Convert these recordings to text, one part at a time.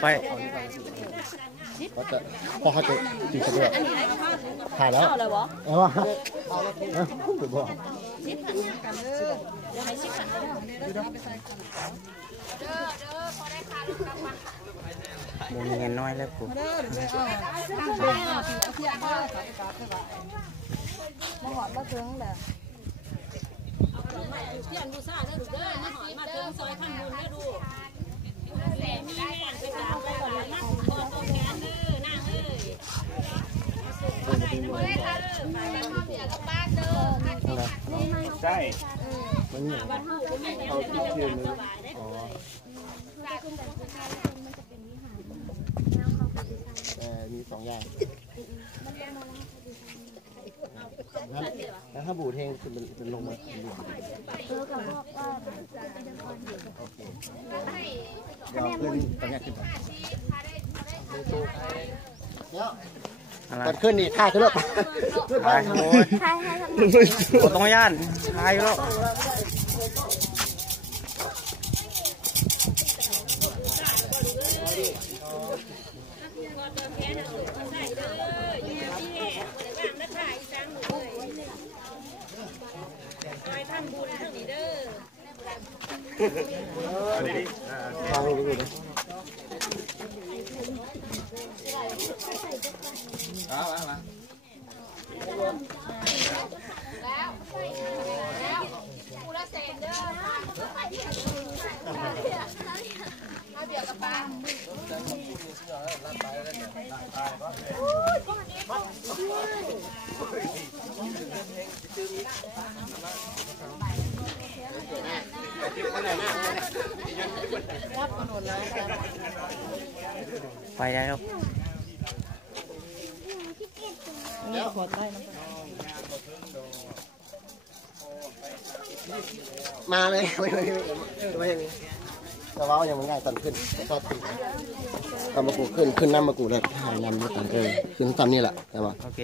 ไปพอเขาจะตีเสด็จถ่ายแล้วเออถูกบอกมีเงินน้อยแล้วกูมาหอดมาถึงแล้วเที่ยงดูซ่าเด้อดูเด้อมาหอดมาถึงซอยข้างบนเด้อดูแสงมีแม่ไปตามไปก่อนเลยมาถึงก่อนตรงแขนเด้อนั่งเลยใช่มันเนี่ยเอาที่เทียนเลยอ๋อมี2 อย่างแล้วถ้าบูเทงจะลงมาเดี๋ยวขึ้นตรงนี้ขึ้นมันขึ้นนี่ท่าขึ้นรถถ่ายโอ้ยต้องย่านถ่ายแล้วไปได้แล้วมาเลยไม่อย่างนี้แต่ว่าอย่างมันง่ายตอนขึ้นก็ตีเอามากูขึ้นน้ำมากูเลยถ่ายน้ำมาตอนขึ้นซ้ำนี่แหละแต่ว่าโอเค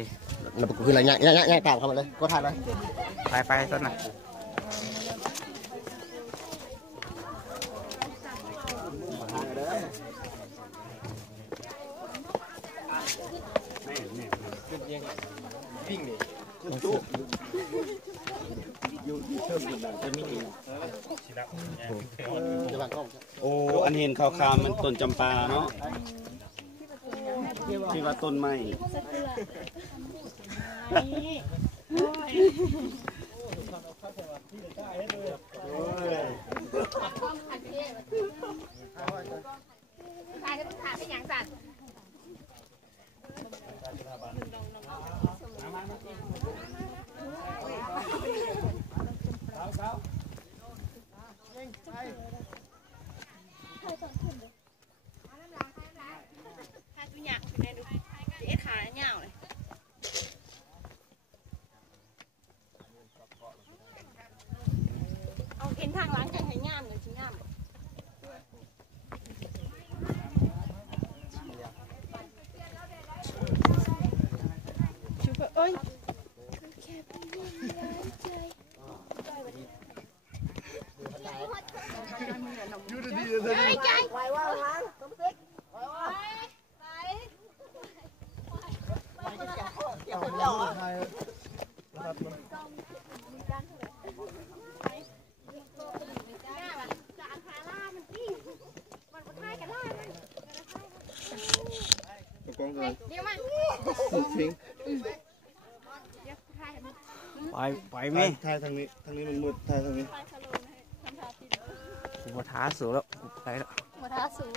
เรามากูขึ้นอะไรง่ายตามเข้ามาเลยก็ถ่ายเลยไปต้นน่ะโอ้อันเห็นขาวๆมันต้นจำปาเนาะที่ว่าต้นไม้เห็นทางหลังจะให้งามเลยชิ้นงามชูเปอร์เอ้ยยูดีดีเลยใจไว้ว่าล้างต้มติ๊กไว้เกี่ยวหล่อเดี๋ยวมาไปไหมถ่ายทางนี้มันมืดถ่ายทางนี้หัวท้าสูงแล้วไปแล้วหัวท้าสูง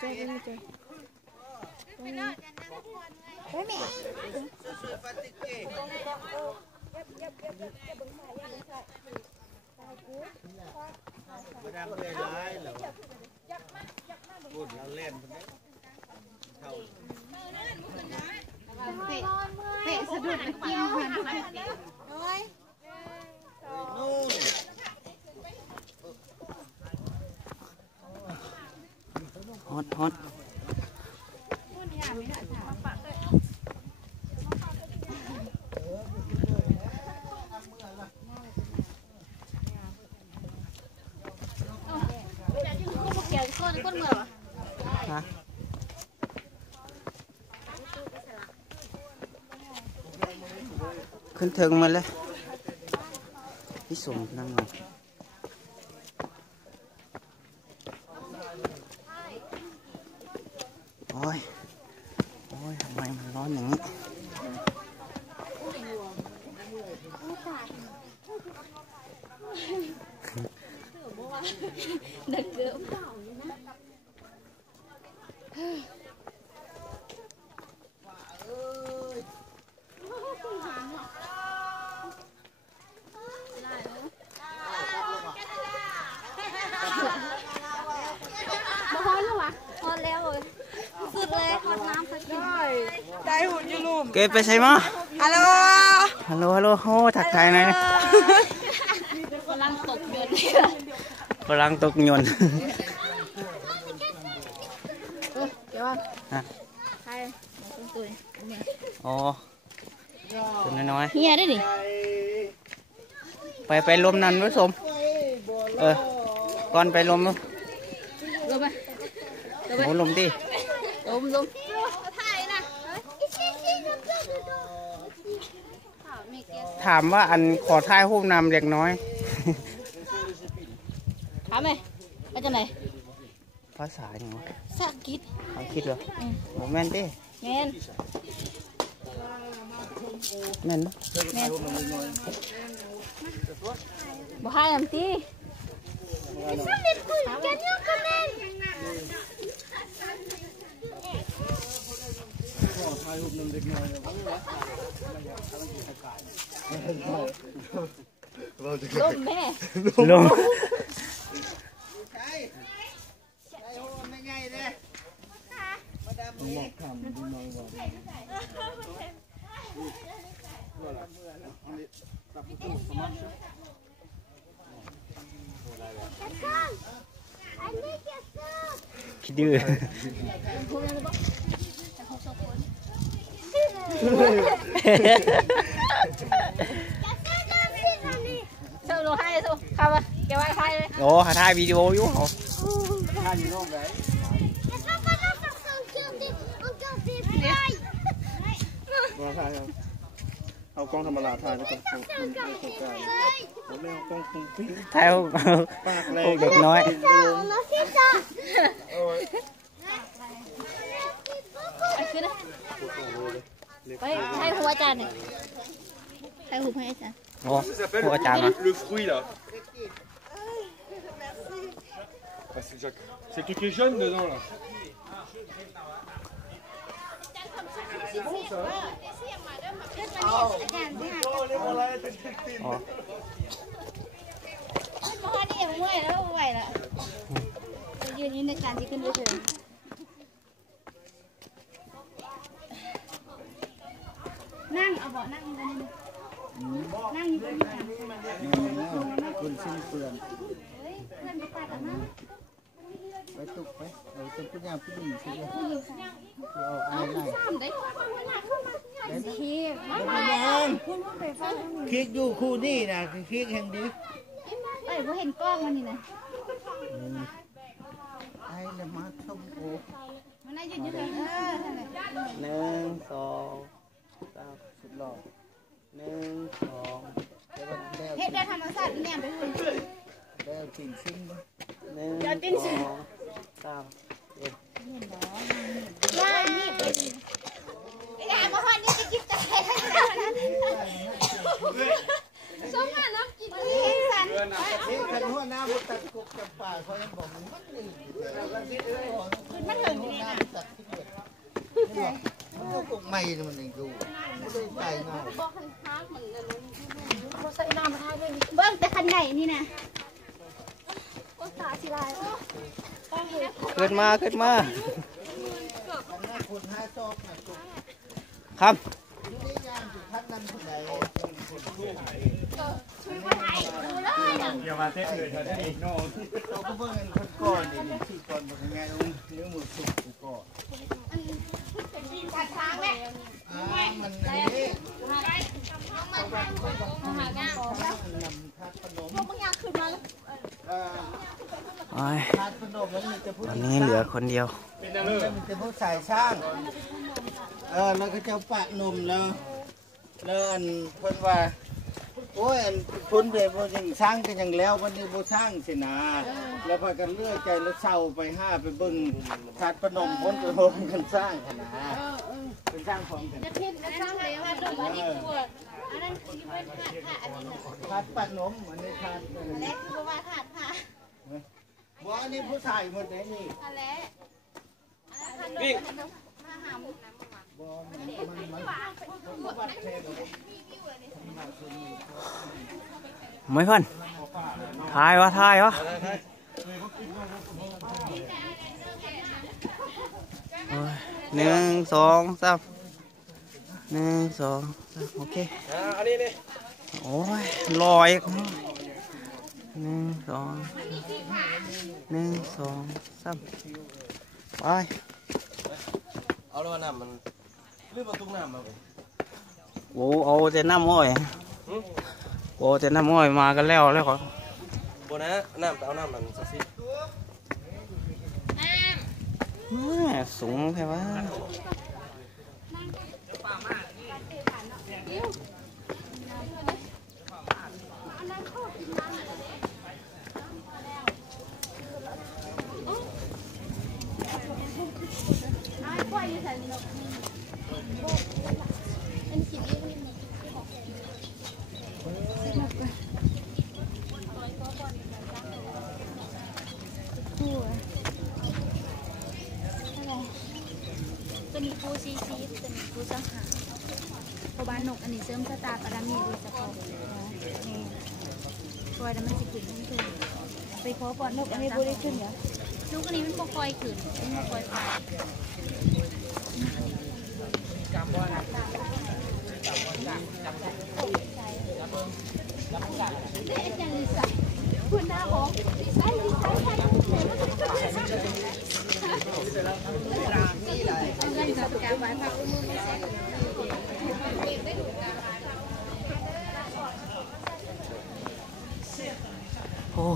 ใจดีใจไม่แม่ไม่ได้ไม่ได้ร้ายหรอกพูดเราเล่นเท่าเตะสะดุดกินมันโอ้ย ฮอตฮอตขึ้นถึงมาเลยที่สูงนั่งหน่อยโอ้ยโอ้ยทำไมมันร้อนอย่างนี้เด็กเกือบพอแล้ววะพอแล้วเลยสุดเลยทอดน้ำสักทีได้หุ่นยูรูม เก็บไปใช่ไหม ฮัลโหล ฮัลโหลฮัลโหลโอ้ถักทายหน่อยนะ กำลังตกเงิน ฝรั่งตกยนต์ เดี๋ยวว่า ฮะ ใครตุ้ย อ๋อตัวน้อย เฮียได้ดิ ไปลมนั่นผสมก่อนไปลม ลงไป โอ้ลมดิ ลงถ่ายนะ ถามว่าอันขอท้ายรูปนำเด็กน้อย ถามไหมมาจากไหน ภาษาอย่างไร สักกิด เขาคิดเหรอโมแม่นดิ เงิน แม่นปะ เงินบ่ให้ลำตีลมแม่ ลม คิดดื้อ เช่าโลให้สู้เข้ามาเก็บไว้ให้เลย โอ้หาถ่ายวิดีโออยู่เขา เอากล้องธรรมดาถ่ายแล้วก็ส่งคุณไปส่งกันผมไม่เอากล้องคุณปิ้ง ถ่ายพวกเด็กน้อย ไปให้หัวอาจารย์หน่อยให้หัวให้อาจารย์ โอ้พวกอาจารย์มา Le fruit là. C'est toutes les jaunes dedans là. อ๋อ พ่อนี่ยังเมื่อยแล้วไหวแล้วยืนอยู่ในการที่ขึ้นไปเฉยนั่งเอาเบาะนั่งกันนี่นั่งอยู่บนนี้คุณชิ้นเปลือนเฮ้ยเพื่อนไปตัดอ่ะนะไปตุกไปเอาเป็นผู้หญิงผู้หญิงใช่ไหมเอาอะไรได้ทีคลิกอยู่คู่นี่นะคลิกแห่งนี้ เอ้ยผมเห็นกล้องมันนี่นะ ไอ้ละมาชมโอ้ มันน่ายืนอยู่เลย1 2 3สุดหล่อ1 2 เฮ็ดได้ธรรมชาติเนี่ยไปคุณ แล้วกินซิ่งบ่ 1 2 3 ได้นี่ไปไอ้มาฮอนนี่จะกินแต่ส้มน้ำกินนี่สัน นี่คันหัวหน้าบุตรกบจับป่าเขายังบอกมันนี่มันถึงนี่นะมันก็กบใหม่มันยังอยู่ไม่ได้ใจง่าย ใส่น้ำมาให้ด้วยเบิ้งแต่คันใหญ่นี่นะโอ้ตาสิลาย เกิดมา คนห้าซอกนะครับ นี่ยามถึงพัดนั้นคนใด อย่ามาเต้นเลยเธอได้อีกโน่ เราก็เพิ่งเงินคนก่อนนี่ที่ก่อนเป็นไงนิ้วมือ ตอนนี้เหลือคนเดียว มันจะผู้ชายช่างแล้วก็เจ้าปะหนุ่มแล้วอันเพิ่นว่าโอ้ยอันพุ่นเบบยังสร้างกันยังแล้ววันนี้บ่สร้างสินะแล้วพากันเลื่อยใจแล้วเศร้าไปไปเบิ่งทัดประนมพ้นไปโฮมกันสร้างขนาดเป็นสร้างของกันทัดประนมอันนี้ทัดเล็กคือว่าทัดผ้าบ่อันนี้ผู้ชายหมดเลยนี่นี่ไม่พันถ่ายวะหนึ่งสองสามโอเคอันนี้นี่โอ้ยลอยหนึ่งสองสามไปเอาแล้วน้ำมันเรื่องประตูน้ำมาโอ้เอาแต่น้ำอ้อยมากันแล้วก็โบนะน้ำเอาน้ำมันสักสิสูงใช่ไหมตัวนี้ปูซีตัวนี้ปูสังหารเพราะบ้านนกอันนี้เสริมสตาปารามีโดยเฉพาะนี่คอยแล้วมันจะขึ้นขึ้นไปขอปอดนกอันนี้ปูได้ขึ้นเหรอนกอันนี้มันบ่คอยขึ้นมันบ่คอยไปคุณหน้าของดีไซน์โอ้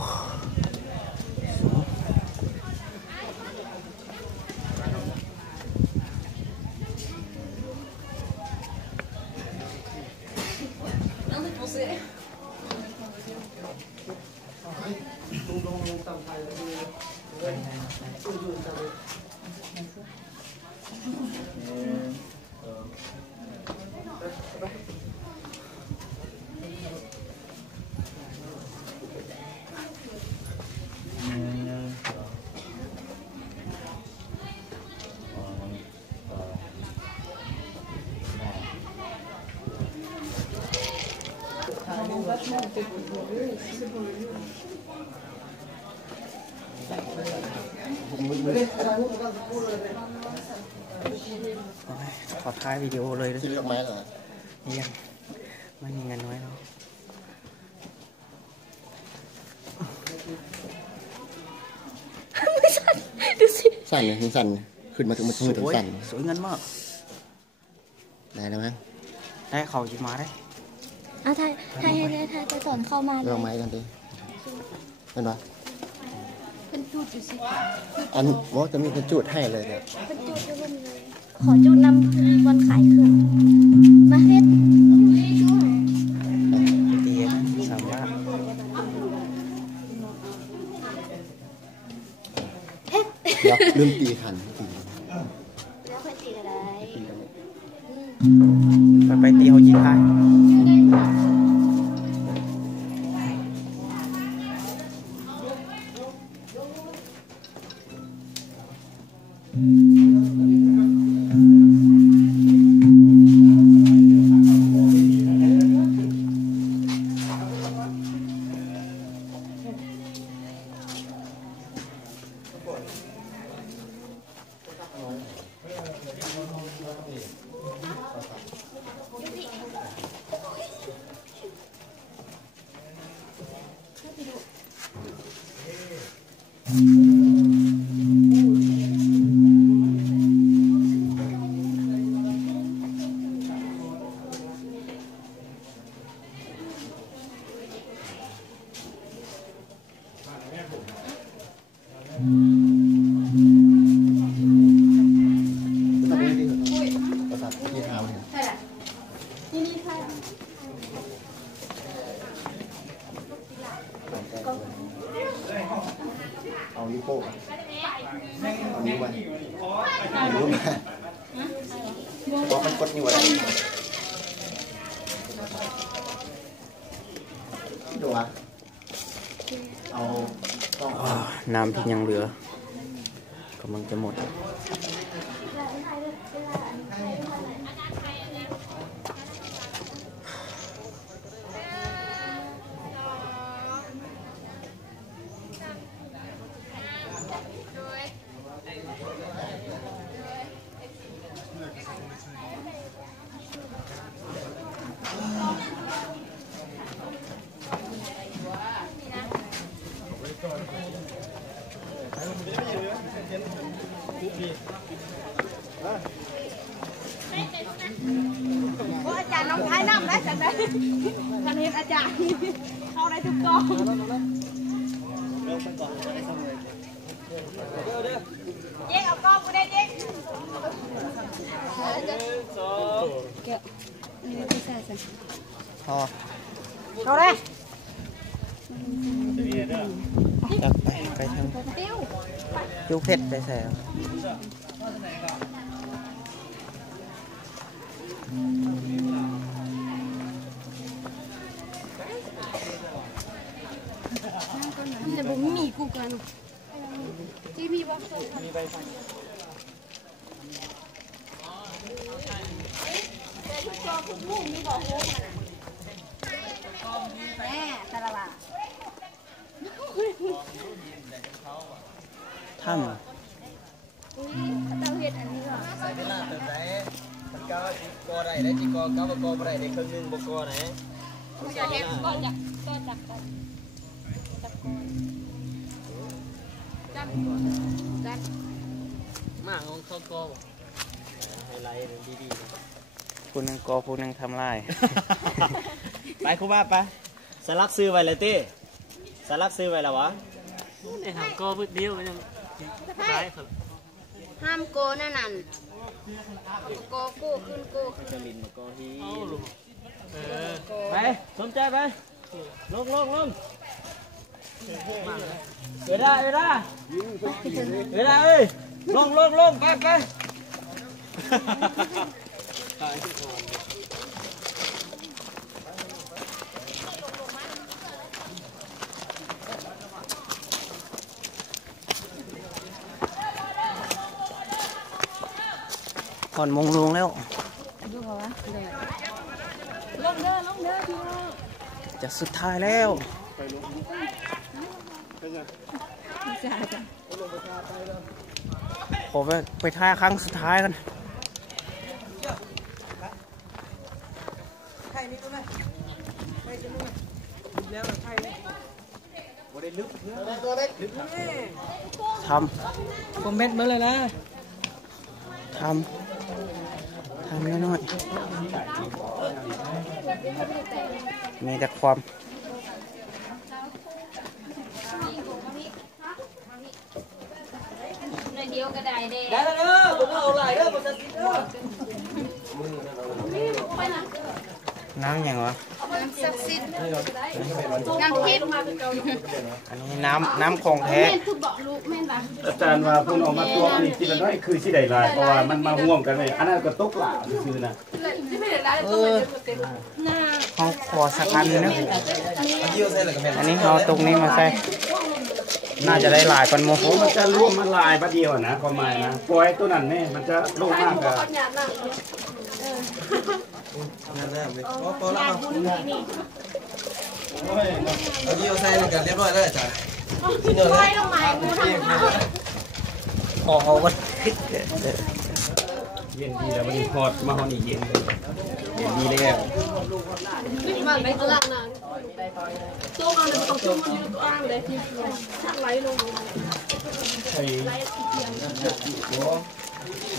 ขอท้ายวิดีโอเลยด้วย ที่เลือกไม้เหรอ ยังไม่มีเงินน้อยแล้วไม่สั่นดูสิสั่นเลยสั่นขึ้นมาถึงมือถึงสั่นสวยเงินมากได้แล้วมั้งได้เขาจิมาได้ถ่ายจะสอนเข้ามาลองไม้กันดิเป็นปะเป็นจุดอยู่สิอันว่าจะมีเป็นจุดให้เลยเนี่ยเป็นจุดอยู่บนเลยขอจุดนำวันขายเครื่องมาเฮ็ดตีสามารถเดี๋ยวลืมตีขันแล้วค่อยตีอะไรไปตีเขายิงได้ เอานิ้วโป้งเอานิ้วมาบอกมันกดนิ้วอะไรดูวะเอาน้ำที่ยังเหลือกำลังจะหมดอาจารย์น้องท้ายน้ำได้จังได้ทันเห็นอาจารย์เข้าได้ทุกกองเจ๊เอากองกูได้เจ๊พอ เข้าได้ จับไปทางยูเพชรไปใส่แต่ผมมีกูกันที่มีบ้างมีใบฟันแม่ตะละบะถ้ำ เต้าเห็ดอันนี้เหรอ ใส่เวลาเติมไหนมันก็กอได้ได้จีกอก้าวกอบ่ได้ได้ครึ่งนึงบ่กอไหน จะเห็ดก็จับกันจับก่อนจับมากของเขากอไฮไลท์ดี ผู้นึงกอผู้นึงทำลาย ไปครูบ้าไปสลักซื้อไว้เลยตี้สลักซื้อไว้แล้ววะไอ้หางกอพึ่งเดียวยังได้ครับ ห้ามโกนั่นนั่นโกกู้ขึ้นโกขึ้น จะลินมากอฮีไปสมใจไปลงเวลาเอ้ยลงไปผ่อนมงลงแล้วลงเด้อพี่น้อง จะสุดท้ายแล้วขอไปท่าครั้งสุดท้ายกันทำคอมเมนต์มาเลยนะทำน้อยๆมีแต่ความเดียวก็ได้เด้ ได้แล้วเด้อผมเอาไหลเด้อผมจะกินเด้อ น้ำอย่างวะ น้ำศักดิ์สิทธิ์น้ำทิพย์ อันนี้น้ำของแท้ แม่คุณบอกลูกแม่ล่ะ อาจารย์ว่าเพิ่นออกมาตัวนี่คิดแล้วน้อยคือสิได้หลายเพราะว่ามันมาห่วงกันเลยอันนั้นก็ตกหลาซื่อๆนะ เขาขอสักอันนึงอันนี้เขาตรงนี้มาใส่น่าจะได้หลายกันโมโห มันจะรวมมาลายบัดเดียวนะความหมายนะปล่อยตัวนั้นแน่มันจะลงมากกว่า เอาเยี่ยวใส่กันเรียบร้อยแล้วจ้ะ ค่อยลงมากูทำ ขอเอาไว้ เย็นดีแล้ววันนี้พอดมาฮอนอีกเย็นดีแล้ว มันไปตัวหนังตัวมันของตัวมันอยู่ตัวอ่างเลยชักไหลลง ใช่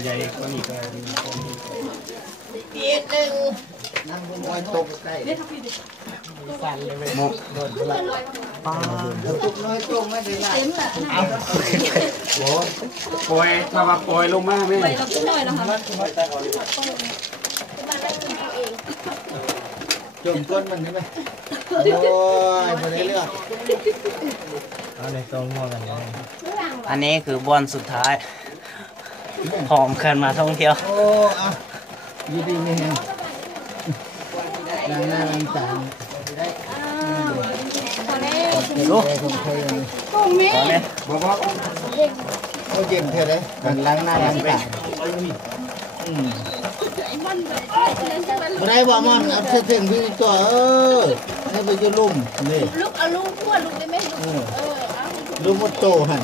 ใหญ่กว่านี้ก็ เปียกหนึ่ง นั่งบนมวยตกใกล้สั่นเลย มุก โดนเวลา ป้า ตุกน้อยตรงไม่ได้ละ เต็มแหละ เอา โอ้ปล่อยถ้าว่าปล่อยลงมาแม่ ไปเราก็หน่อยนะคะ จมก้นมันใช่ไหมโอ้ยบ่ได้เลือก อันนี้คือบอลสุดท้ายหอมกันมาท่องเที่ยว โอ้เอาอยู่ดีไม่แห้งล้างหน้าล้างตา ดู ผมเคย ตอนนี้ บอกว่า เขาเย็นเท่าไรมันล้างหน้าล้างตาบ่ได้บ่มอนเอาเส้นที่ตัวให้ไปอยู่ลุ่มนี่ ลูกเอาลูกพวดลูกได้ไหมลูกเอา ลุ่มหมดโตหั่น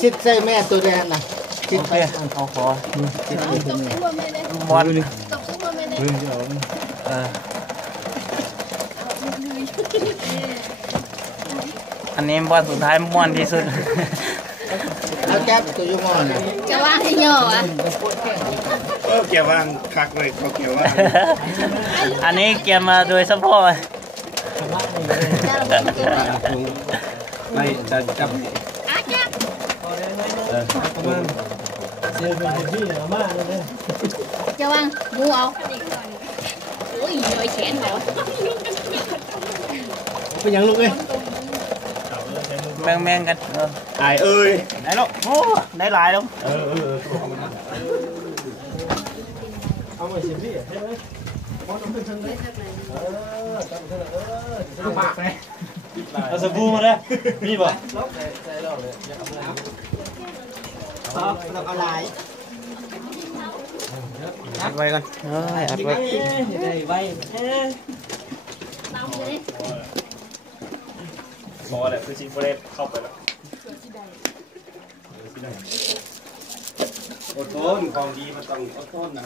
ชิดใส่แม่ตัวแดงน่ะชิดไป เอาขอ ชิดไป ตบใส่หัวแม่เลย บอล ตบใส่หัวแม่เลย อันนี้บอลสุดท้ายม่วนที่สุด เอาแก๊บตัวอยู่มอนน่ะ จะว่างให้ย่ออ่ะ เกี่ยววางคักเลยเขาเกี่ยววาง อันนี้เกียร์มาโดยเฉพาะ ไม่จะจับ อาจ้ะจะว่างมูเอาโอ้ยลอยแขนเหรอ เป็นหยังลูกเอ้ย แม่งกัน อายเอ้ย ไหนลูกโอ้ได้หลายแล้ว เอาสบู่มาเลยมีป่ะ เอาลาย อัดไว้ก่อนอัดไว้ ได้ไว้ พอแหละคือชิฟเรตเข้าไปแล้วอดทนของดีมันต้องอดทนนะ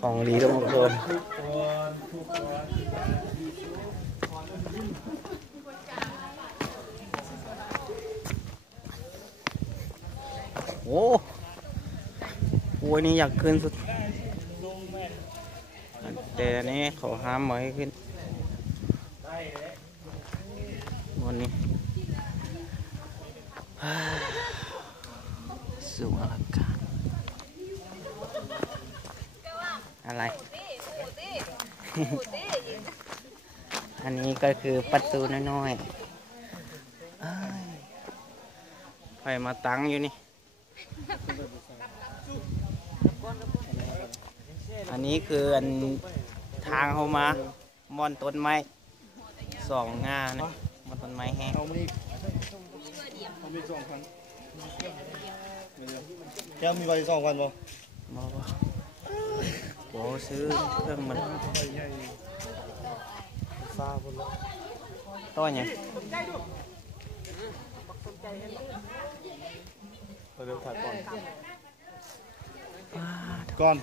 ของดีต้องอดทนโอ้โหนี่อยากขึ้นสุดแต่อันนี้เขาห้ามไว้ขึ้นวันนี้สูงอลังการอะไร อันนี้ก็คือประตูน้อยๆไฟมาตั้งอยู่นี่ อันนี้คืออันทางเข้ามามอนต้นไม้สองงานะมอนต้นไม้แห้ง แก้วมีใบ2 วันบ่ มาบ่โอ้ซื้อเครื่องมันต้อนยัง เดี๋ยวถ่ายก่อนก่อน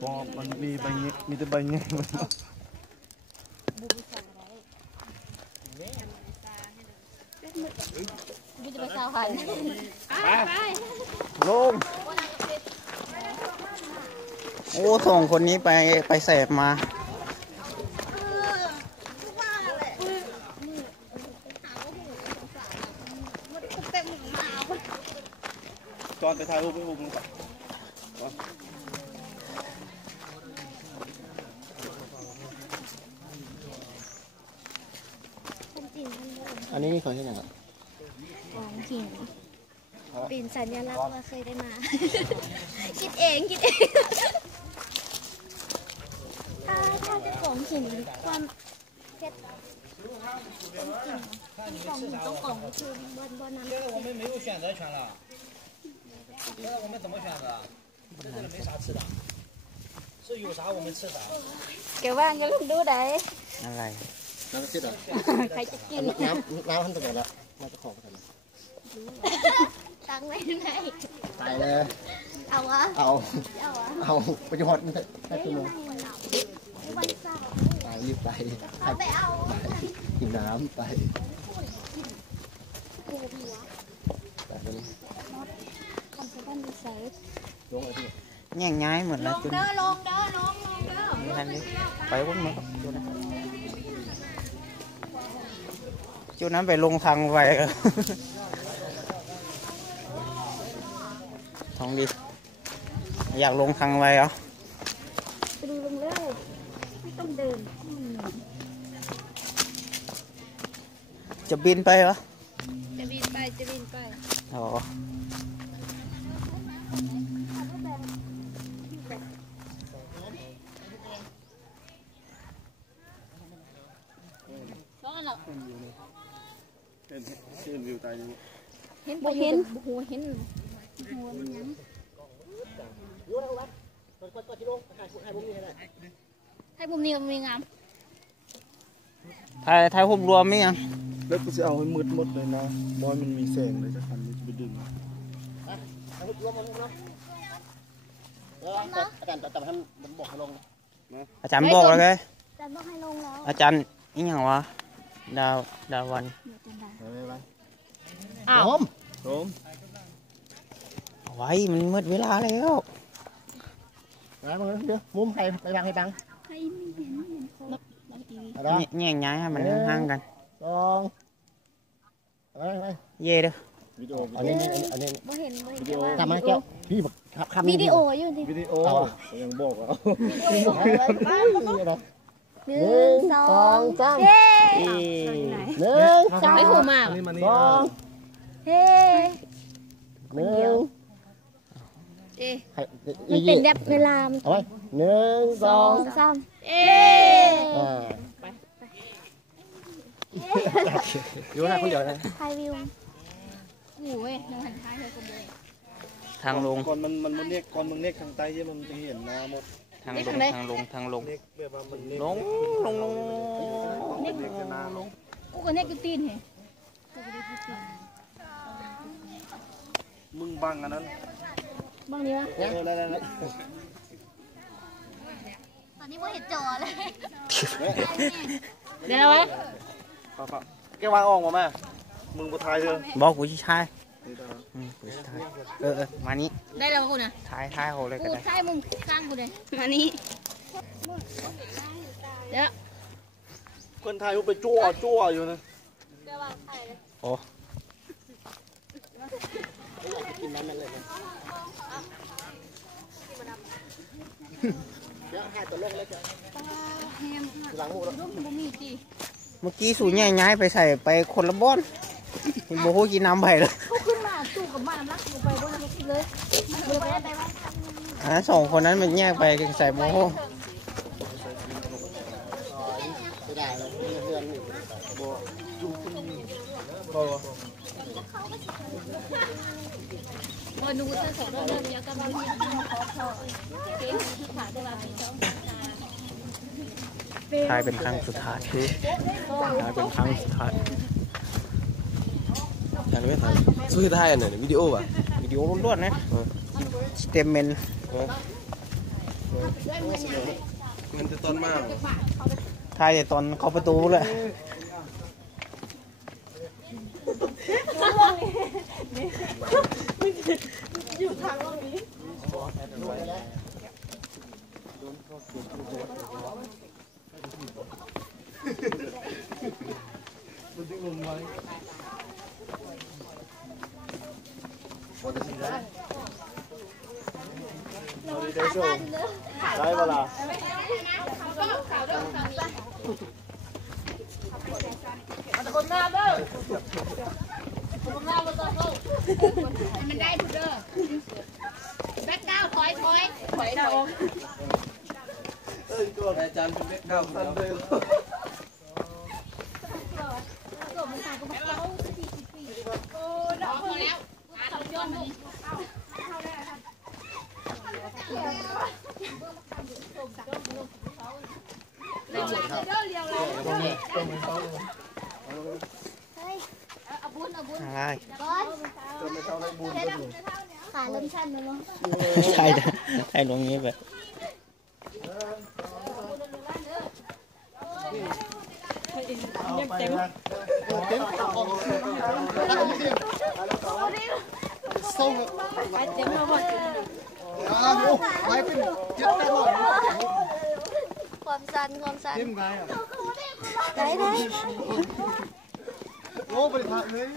พอมันมีใบเงี้ยมีแต่ใบเงี้ย กูจะไปสาวหันไป ลงโอ้ส่งคนนี้ไปแสบมา ตอนไปถ่ายรูปไปอุ้มก่อน อันนี้เขาใช่ไหมครับ ของหินเป็นสัญลักษณ์ว่าเคยได้มา คิดเองถ้าเป็นของหินความเพชรของหินต้องของคือบนน้ำ我们没有选择权了，现在我们怎么选择？这里没啥吃的，是有啥我们吃啥。 แกว่างก็ลองดูได้ อะไร น้ำจิ้มเหรอ ใครจะกิน น้ำท่านตัวไหนละน่าจะของกัน ตั้งไว้ไหน ตายเลย เอาวะ เอาไปจังหวัดแค่ชั่วโมง วันเสาร์ ไปรีบไป เขาไปเอา กินน้ำไป ปูหัว ไป แง่งย้ายหมดแล้วจุด เด้อลงเด้อลงเด้อ นี่ทันดิไปวนมาจุดนั้นจุดนั้นไปลงทางไปทองดีอยากลงทางไปเหรอ ไปดูลงเลยไม่ต้องเดิน จะบินไปเหรอ จะบินไป อ๋อ ซ้อนหรอ เห็นวิวตายยัง เห็นเห็นหัวเห็นหัวมันยังให้บุมนี่มันมีงาม ถ่ายผมรวมไหมยัง แล้วกูจะเอาให้มืดหมดเลยนะบอยมันมีแสงเลยจะทันมันจะไปดึง อาจารย์แต่ท่านบอกให้ลง อาจารย์บอกแล้วไง จะต้องให้ลงแล้ว อาจารย์นี่ยังวะดาววัน อ้าวผม เอาไว้มันมืดเวลาแล้ว นะมึงเดี๋ยวมุมให้ไปบังให้บัง ให้ไม่เห็นคนบางที แง่งย้ายให้มันห่างกัน ลองไป เย่เด้อ วิดีโอ อันนี้ ไม่เห็น ทำให้แก้วพี่บอกคำ วิดีโออยู่ดิ วิดีโอยังบอกอ่ะ หนึ่ง 1 2 3เฮ้ หนึ่ง ไม่หูมาก สอง เฮ้ หนึ่ง มันเป็นแบบเวลา เอาไว้หนึ่งสอง 3เอ๊ อยู่นะคุณเดี๋ยวนะ ไทยวิวโอ้ยน้องหันท้ายเลยคนเดียว ทางลง ก่อนมันเรียกก่อนมึงเรียกทางใต้ที่มันจะเห็นนะมก ทางลง เรียกแบบว่ามันเรียก ลง เรียกจะนาลง กูก็เนี่ยกูตีนเหรอ มึงบังอันนั้น บางนี้วะ แล้ว ตอนนี้ว่าเห็นจอเลยเดี๋ยวนะวะ แกวางออกมาแม่มึงบุทายเถอะ บอกกูชี้ชายกูชี้ชายมานี้ ได้แล้วกูนะ ท้ายเขาเลยก็ กู ได้ ใช่มึงข้างกูเลยมานี่เดี๋ยว คนไทยกูไปจั่วอยู่นะ โอ้ เดี๋ยวให้ตัวลงเลยจ้ะหลังหมูแล้ว เมื่อกี้สูญย้ายไปใส่ไปคนละบ้อนโมโหกินน้ำไปเลย เขาขึ้นมาสู้กับบ้านรักกูไปบนนั้นเลยเดี๋ยวไปได้ไหม สองคนนั้นมันแยกไปใส่โมโห ไม่ได้แล้วเพื่อนนี่ บนนู้นจะสอนเรื่องเดียวกันบางทีขอพอเก่งที่ขาได้มาเป็นสอง ท้ายเป็นครั้งสุดท้ายท้ายเป็นครั้งสุดท้าย ถ่ายไม่ถ่ายสู้ถ่ายอันไหนวิดีโอป่ะ วิดีโอล้วนๆนะสเต็มเมน มันจะต้นมาก ถ่ายแต่ตอนเข้าประตูเลย ได้เวลา มันได้ทุกเด้อแบ็คก้าวถอยดาว อาจารย์เป็นเล็กเก้าสั้นเลย มันตายก็บอกเราโอ้ดอกพอแล้วเขาย้อนมันอะไร ขาเริ่มชันแล้วเนาะ ใช่ใช่ลงนี้ไป เต็ม ส่งไปเต็มหมดไปเป็นเจ็บได้หมดความสั่นเต็มไงได้โอ้บริษัทเลย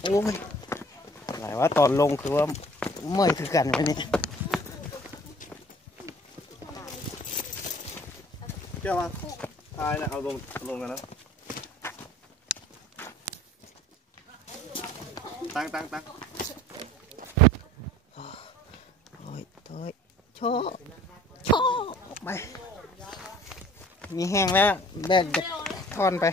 โอ้ยหลายว่าตอนลงคือว่าเมื่อยคือกันวันนี้ เจ้ามาตายนะเอาลงกันนะตั้งโอ้ยโอ้ยโชไปมีแห้งแล้วแบกจะทอนไป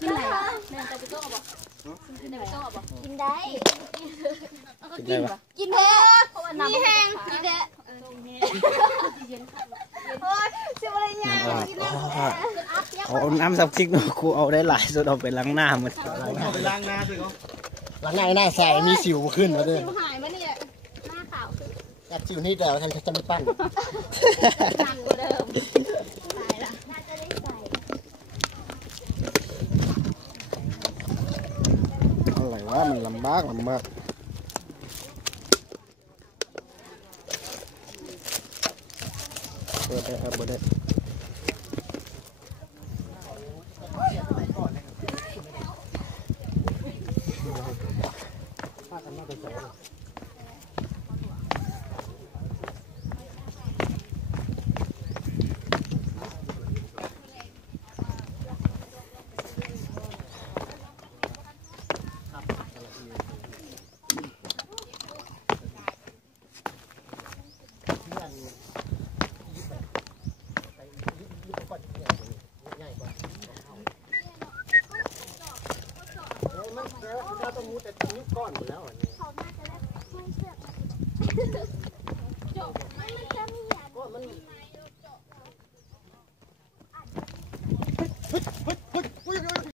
กินไหนแม่จะไปต้องเอาบ่กินได้กินได้กินแท้มีแห้งกินแท้โอ้ยชื่ออะไรเนี่ยกินแท้เอาน้ำซับซิกหนูครูเอาได้หลายสุดเอาไปล้างหน้าหมด ไปล้างหน้าสิเขาล้างหน้าใส่มีสิวขึ้นมาด้วย สิวหายมั้ยเนี่ยหน้าขาวขึ้น อยากสิวนี่แต่ท่านจะไม่ปั้น หนักกว่าเดิมตายละน่าจะได้ใส่ อะไรวะมันลำบากเปิดได้ครับเปิดได้